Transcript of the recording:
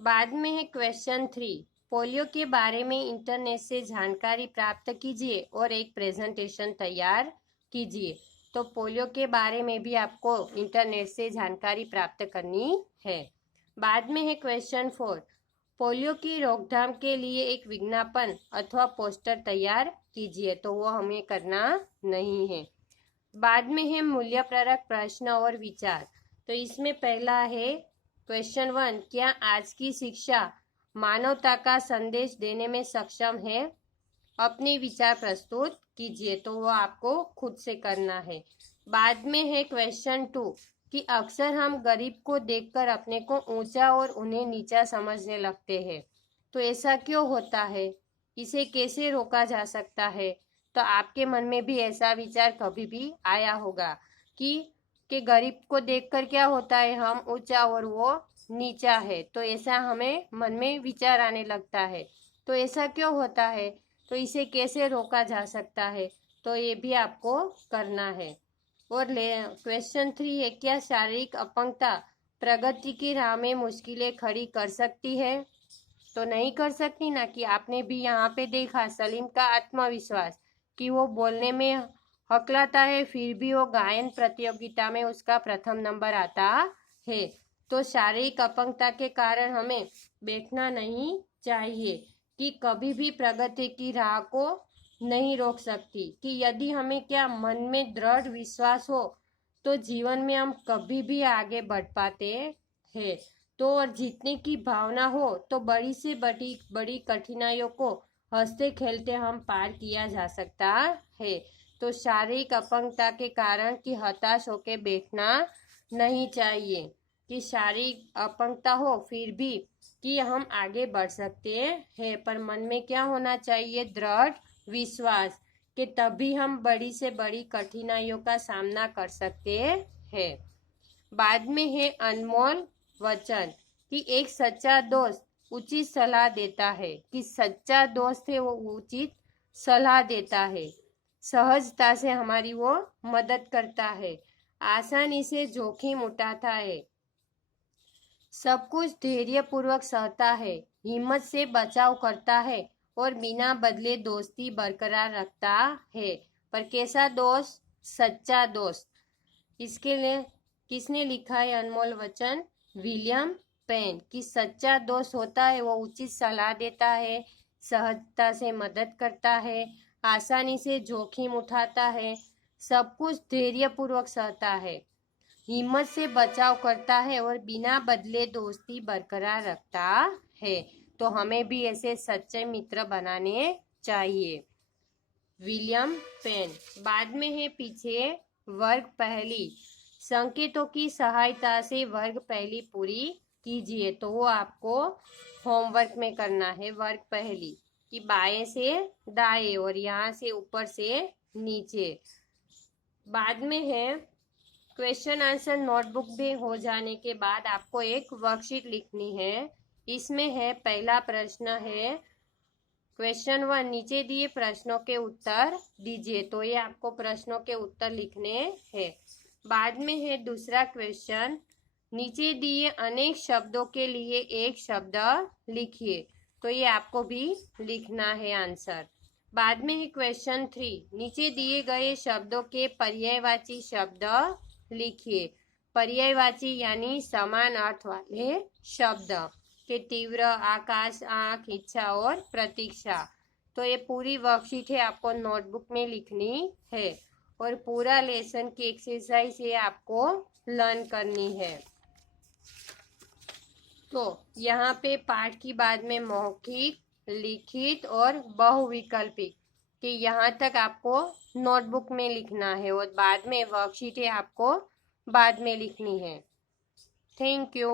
बाद में है क्वेश्चन 3। पोलियो के बारे में इंटरनेट से जानकारी प्राप्त कीजिए और एक प्रेजेंटेशन तैयार कीजिए। तो पोलियो के बारे में भी आपको इंटरनेट से जानकारी प्राप्त करनी है। बाद में है क्वेश्चन 4। पोलियो की रोकथाम के लिए एक विज्ञापन अथवा पोस्टर तैयार कीजिए। तो वो हमें करना नहीं है। बाद में है मूल्यप्रक प्रश्न और विचार। तो इसमें पहला है क्वेश्चन 1। क्या आज की शिक्षा मानवता का संदेश देने में सक्षम है? अपने विचार प्रस्तुत कीजिए। तो वो आपको खुद से करना है। बाद में है क्वेश्चन 2 कि अक्सर हम गरीब को देखकर अपने को ऊंचा और उन्हें नीचा समझने लगते हैं। तो ऐसा क्यों होता है? इसे कैसे रोका जा सकता है? तो आपके मन में भी ऐसा विचार कभी भी आया होगा कि गरीब को देखकर क्या होता है, हम ऊंचा और वो नीचा है। तो ऐसा हमें मन में विचार आने लगता है। तो ऐसा क्यों होता है? तो इसे कैसे रोका जा सकता है? तो ये भी आपको करना है। और क्वेश्चन 3 है क्या शारीरिक अपंगता प्रगति की राह में मुश्किलें खड़ी कर सकती है? तो नहीं कर सकती ना। कि आपने भी यहाँ पे देखा सलीम का आत्मविश्वास कि वो बोलने में हकलाता है, फिर भी वो गायन प्रतियोगिता में उसका प्रथम नंबर आता है। तो शारीरिक अपंगता के कारण हमें बैठना नहीं चाहिए कि कभी भी प्रगति की राह को नहीं रोक सकती। कि यदि हमें क्या मन में दृढ़ विश्वास हो तो जीवन में हम कभी भी आगे बढ़ पाते हैं। तो और जीतने की भावना हो तो बड़ी से बड़ी बड़ी कठिनाइयों को हंसते खेलते हम पार किया जा सकता है। तो शारीरिक अपंगता के कारण कि हताश होकर बैठना नहीं चाहिए। कि शारीरिक अपंगता हो फिर भी कि हम आगे बढ़ सकते हैं, पर मन में क्या होना चाहिए? दृढ़ विश्वास कि तभी हम बड़ी से बड़ी कठिनाइयों का सामना कर सकते हैं। बाद में है अनमोल वचन कि एक सच्चा दोस्त उचित सलाह देता है। कि सच्चा दोस्त है वो उचित सलाह देता है, सहजता से हमारी वो मदद करता है, आसानी से जोखिम उठाता है, सब कुछ धैर्यपूर्वक सहता है, हिम्मत से बचाव करता है और बिना बदले दोस्ती बरकरार रखता है। पर कैसा दोस्त? सच्चा दोस्त। इसके लिए किसने लिखा है अनमोल वचन? William pen. कि सच्चा दोस्त होता है वो उचित सलाह देता है, सहजता से मदद करता है, आसानी से जोखिम उठाता है, सब कुछ धैर्यपूर्वक सहता है, हिम्मत से बचाव करता है और बिना बदले दोस्ती बरकरार रखता है। तो हमें भी ऐसे सच्चे मित्र बनाने चाहिए। William pen. बाद में है पीछे वर्ग पहली। संकेतों की सहायता से वर्ग पहली पूरी कीजिए। तो वो आपको होमवर्क में करना है। वर्ग पहली कि बाएं से दाएं और यहाँ से ऊपर से नीचे। बाद में है क्वेश्चन आंसर नोटबुक में हो जाने के बाद आपको एक वर्कशीट लिखनी है। इसमें है पहला प्रश्न है क्वेश्चन 1। नीचे दिए प्रश्नों के उत्तर दीजिए। तो ये आपको प्रश्नों के उत्तर लिखने हैं। बाद में है दूसरा क्वेश्चन, नीचे दिए अनेक शब्दों के लिए एक शब्द लिखिए। तो ये आपको भी लिखना है आंसर। बाद में है क्वेश्चन 3। नीचे दिए गए शब्दों के पर्यायवाची शब्द लिखिए। पर्यायवाची यानी समान अर्थ वाले शब्द के तीव्र, आकाश, आंख, इच्छा और प्रतीक्षा। तो ये पूरी वर्कशीट है आपको नोटबुक में लिखनी है और पूरा लेसन की एक्सरसाइज ये आपको लर्न करनी है। तो यहाँ पे पाठ की बाद में मौखिक, लिखित और बहुविकल्पिक कि यहाँ तक आपको नोटबुक में लिखना है और बाद में वर्कशीट है आपको बाद में लिखनी है। Thank you.